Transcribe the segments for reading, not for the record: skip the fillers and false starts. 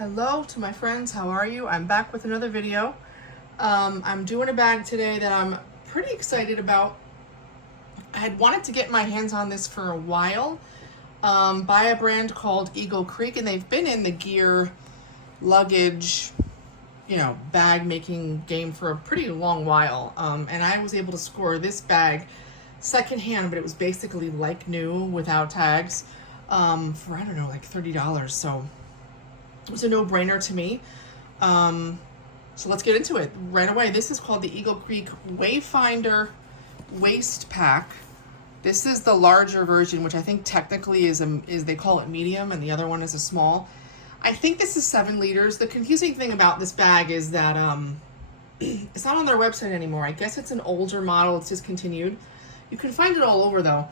Hello to my friends, how are you? I'm back with another video. I'm doing a bag today that I'm pretty excited about. I had wanted to get my hands on this for a while by a brand called Eagle Creek, and they've been in the gear, luggage, bag making game for a pretty long while. And I was able to score this bag secondhand, but it was basically like new without tags for, I don't know, like $30. So it was a no-brainer to me. So let's get into it right away. This is called the Eagle Creek Wayfinder Waist Pack. This is the larger version, which I think technically is they call it medium, and the other one is a small. I think this is 7 liters. The confusing thing about this bag is that it's not on their website anymore. I guess it's an older model. It's discontinued. You can find it all over though,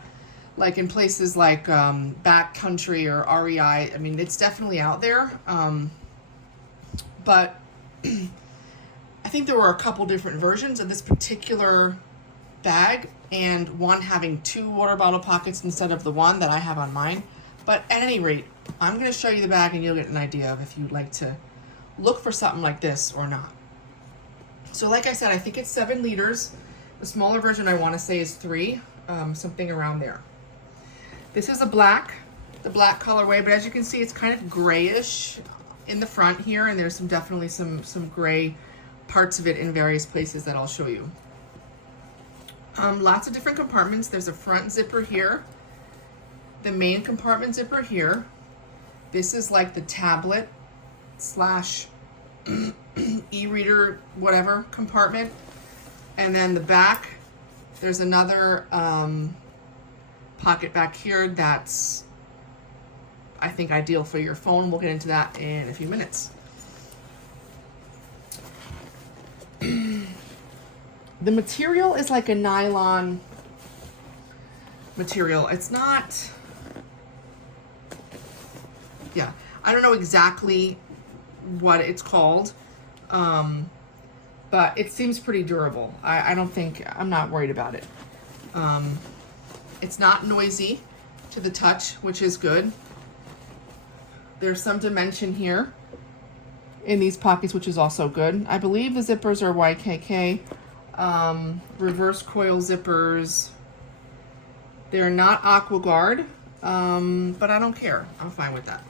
like in places like Backcountry or REI. I mean, it's definitely out there. But I think there were a couple different versions of this particular bag, and one having 2 water bottle pockets instead of the one that I have on mine. But at any rate, I'm going to show you the bag and you'll get an idea of if you'd like to look for something like this or not. So like I said, I think it's 7 liters. The smaller version I want to say is 3, something around there. This is the black colorway, but as you can see, it's kind of grayish in the front here, and there's definitely some gray parts of it in various places that I'll show you. Lots of different compartments. There's a front zipper here, the main compartment zipper here. This is like the tablet slash e-reader, whatever compartment. And then the back, there's another pocket back here that's, I think, ideal for your phone. We'll get into that in a few minutes. The material is like a nylon material. It's not, yeah, I don't know exactly what it's called, but it seems pretty durable. I'm not worried about it. It's not noisy to the touch, which is good. There's some dimension here in these pockets, which is also good. I believe the zippers are YKK. Reverse coil zippers. They're not AquaGuard, but I don't care. I'm fine with that.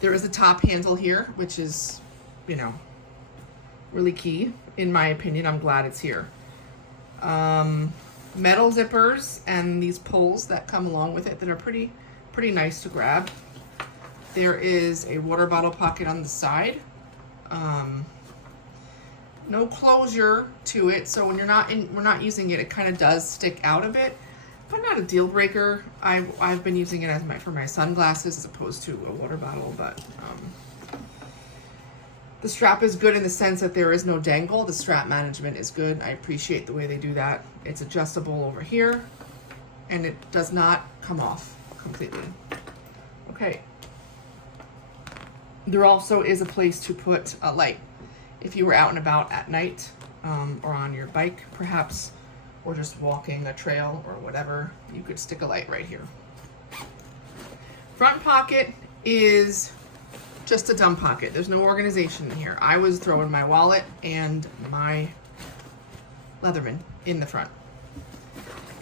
There is a top handle here, which is, really key, in my opinion. I'm glad it's here. Metal zippers and these pulls that come along with it that are pretty nice to grab. There is a water bottle pocket on the side. No closure to it, so when we're not using it, it kind of does stick out a bit, but not a deal breaker. I've been using it for my sunglasses as opposed to a water bottle, but the strap is good in the sense that there is no dangle. The strap management is good. I appreciate the way they do that. It's adjustable over here, and it does not come off completely. Okay. There also is a place to put a light. If you were out and about at night, or on your bike perhaps, or just walking a trail or whatever, you could stick a light right here. Front pocket is just a dumb pocket. There's no organization in here. I was throwing my wallet and my Leatherman in the front.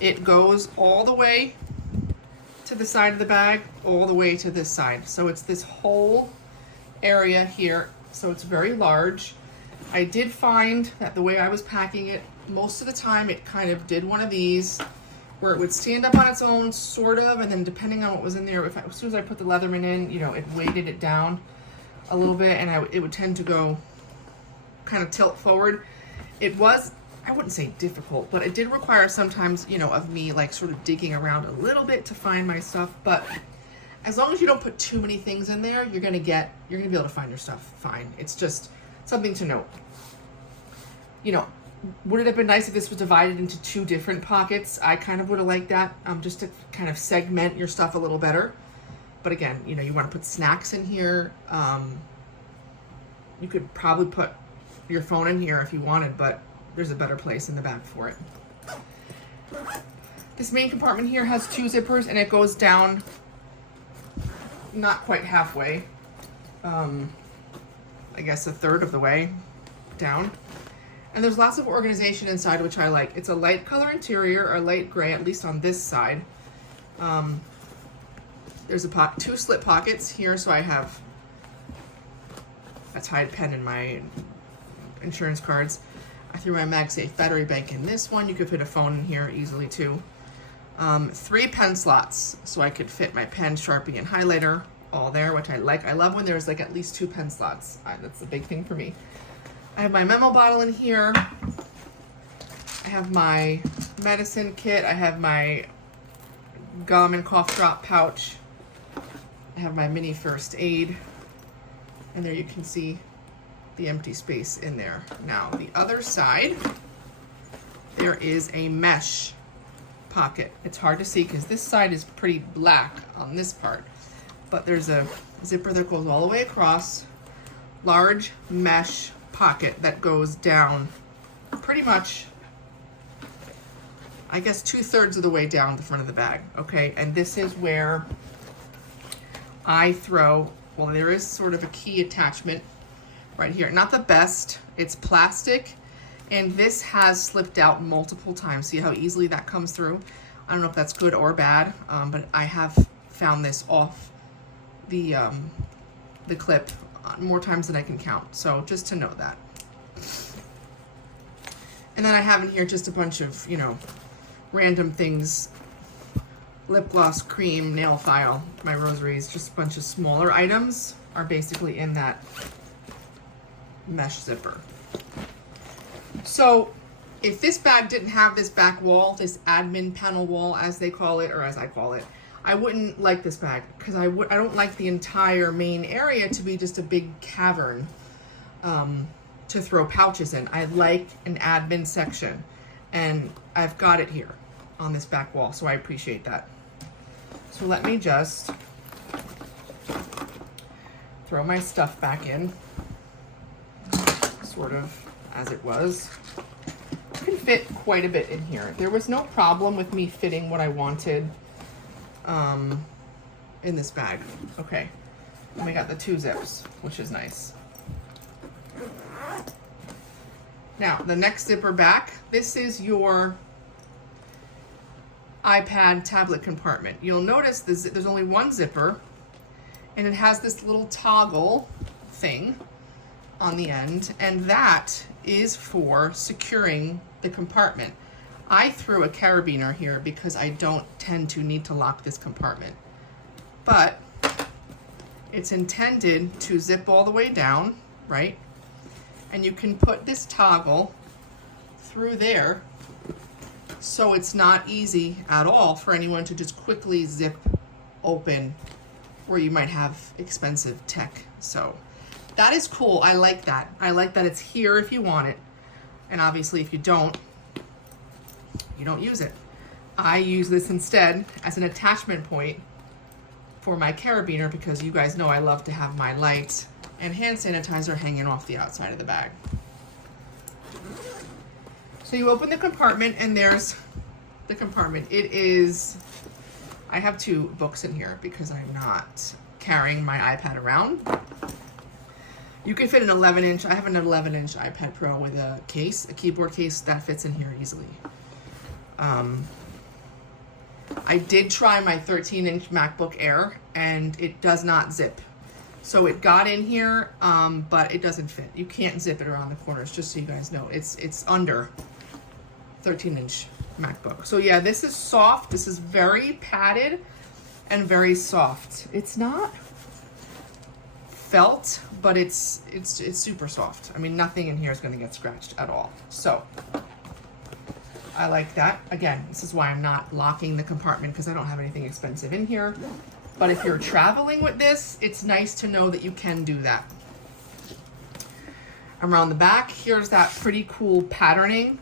It goes all the way to the side of the bag, all the way to this side. So it's this whole area here. So it's very large. I did find that the way I was packing it, most of the time it kind of did one of these where it would stand up on its own, sort of, and then depending on what was in there, as soon as I put the Leatherman in, it weighted it down a little bit, and it would tend to go kind of tilt forward. It was, I wouldn't say difficult, but it did require sometimes, of me like sort of digging around a little bit to find my stuff. But as long as you don't put too many things in there, you're gonna be able to find your stuff fine. It's just something to note. Would it have been nice if this was divided into 2 different pockets? I kind of would have liked that, just to kind of segment your stuff a little better. But again, you want to put snacks in here. You could probably put your phone in here if you wanted, but there's a better place in the back for it. This main compartment here has 2 zippers, and it goes down not quite halfway. I guess a third of the way down. And there's lots of organization inside, which I like. It's a light color interior, or light gray, at least on this side. There's two slip pockets here, so I have a tied pen in my insurance cards. I threw my MagSafe battery bank in this one. You could fit a phone in here easily too. 3 pen slots, so I could fit my pen, Sharpie, and highlighter all there, which I like. I love when there's like at least 2 pen slots. That's a big thing for me. I have my memo bottle in here. I have my medicine kit. I have my gum and cough drop pouch. I have my mini first aid. And there you can see the empty space in there. Now, the other side, there is a mesh pocket. It's hard to see because this side is pretty black on this part, but there's a zipper that goes all the way across, large mesh pocket that goes down pretty much, I guess, 2/3 of the way down the front of the bag, okay? And this is where I throw, well, there is sort of a key attachment right here. Not the best, it's plastic, and this has slipped out multiple times. See how easily that comes through? I don't know if that's good or bad, but I have found this off the clip more times than I can count. So just to know that. And then I have in here just a bunch of, you know, random things. Lip gloss, cream, nail file, my rosaries, just a bunch of smaller items are basically in that mesh zipper. So if this bag didn't have this back wall, this admin panel wall as they call it, or as I call it, I wouldn't like this bag because I don't like the entire main area to be just a big cavern to throw pouches in. I like an admin section, and I've got it here on this back wall, so I appreciate that. So let me just throw my stuff back in, sort of as it was. You can fit quite a bit in here. There was no problem with me fitting what I wanted in this bag. Okay, and we got the 2 zips, which is nice. Now, the next zipper back, this is your iPad tablet compartment. You'll notice there's only one zipper, and it has this little toggle thing on the end, and that is for securing the compartment. I threw a carabiner here because I don't tend to need to lock this compartment, but it's intended to zip all the way down, right? And you can put this toggle through there, so it's not easy at all for anyone to just quickly zip open where you might have expensive tech. So that is cool. I like that. I like that it's here if you want it. And obviously if you don't use it. I use this instead as an attachment point for my carabiner because you guys know I love to have my light and hand sanitizer hanging off the outside of the bag. So you open the compartment and there's the compartment. It is, I have 2 books in here because I'm not carrying my iPad around. You can fit an 11-inch, I have an 11-inch iPad Pro with a case, a keyboard case that fits in here easily. I did try my 13-inch MacBook Air and it does not zip. So it got in here, but it doesn't fit. You can't zip it around the corners, just so you guys know. It's under 13-inch MacBook. So yeah, this is soft. This is very padded and very soft. It's not felt, but it's super soft. I mean, nothing in here is going to get scratched at all. So I like that. Again, this is why I'm not locking the compartment because I don't have anything expensive in here. But if you're traveling with this, it's nice to know that you can do that. Around the back, here's that pretty cool patterning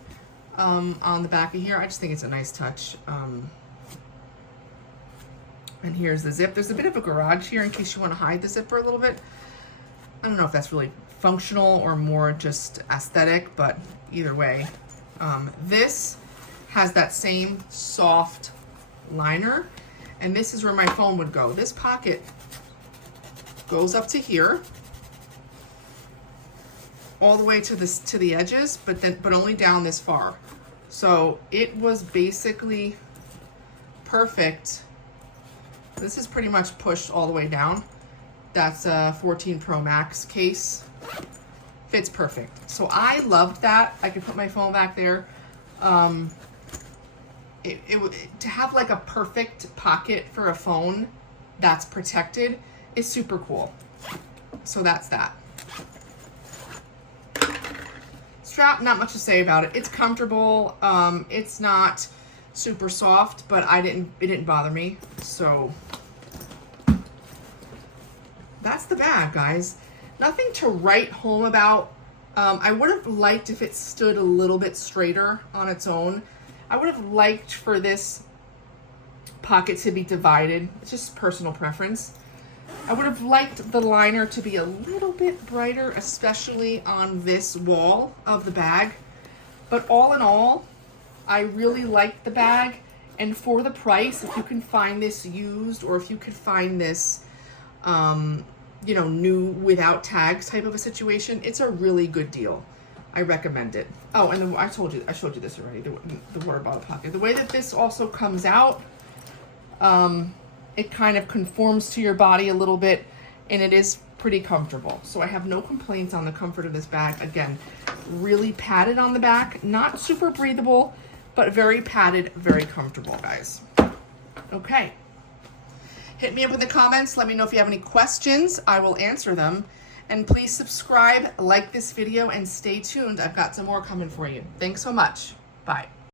on the back of here. I just think it's a nice touch. And here's the zip. There's a bit of a garage here in case you want to hide the zipper a little bit. I don't know if that's really functional or more just aesthetic, but either way. This has that same soft liner, and this is where my phone would go. This pocket goes up to here, all the way to the edges, but only down this far. So it was basically perfect. This is pretty much pushed all the way down. That's a 14 Pro Max case. Fits perfect. So I loved that. I could put my phone back there. To have like a perfect pocket for a phone that's protected is super cool. So that's that. Strap, not much to say about it. It's comfortable. It's not super soft, but it didn't bother me. So that's the bag, guys. Nothing to write home about. I would have liked if it stood a little bit straighter on its own. I would have liked for this pocket to be divided. It's just personal preference. I would have liked the liner to be a little bit brighter, especially on this wall of the bag. But all in all, I really liked the bag. And for the price, if you can find this used, or if you could find this, you know, new without tags type of a situation, it's a really good deal. I recommend it. Oh, and then I showed you this already, the water bottle pocket. The way that this also comes out, it kind of conforms to your body a little bit, and it is pretty comfortable. So I have no complaints on the comfort of this bag. Again, really padded on the back, not super breathable, but very padded, very comfortable, guys. Okay. Hit me up in the comments. Let me know if you have any questions. I will answer them. And please subscribe, like this video, and stay tuned. I've got some more coming for you. Thanks so much. Bye.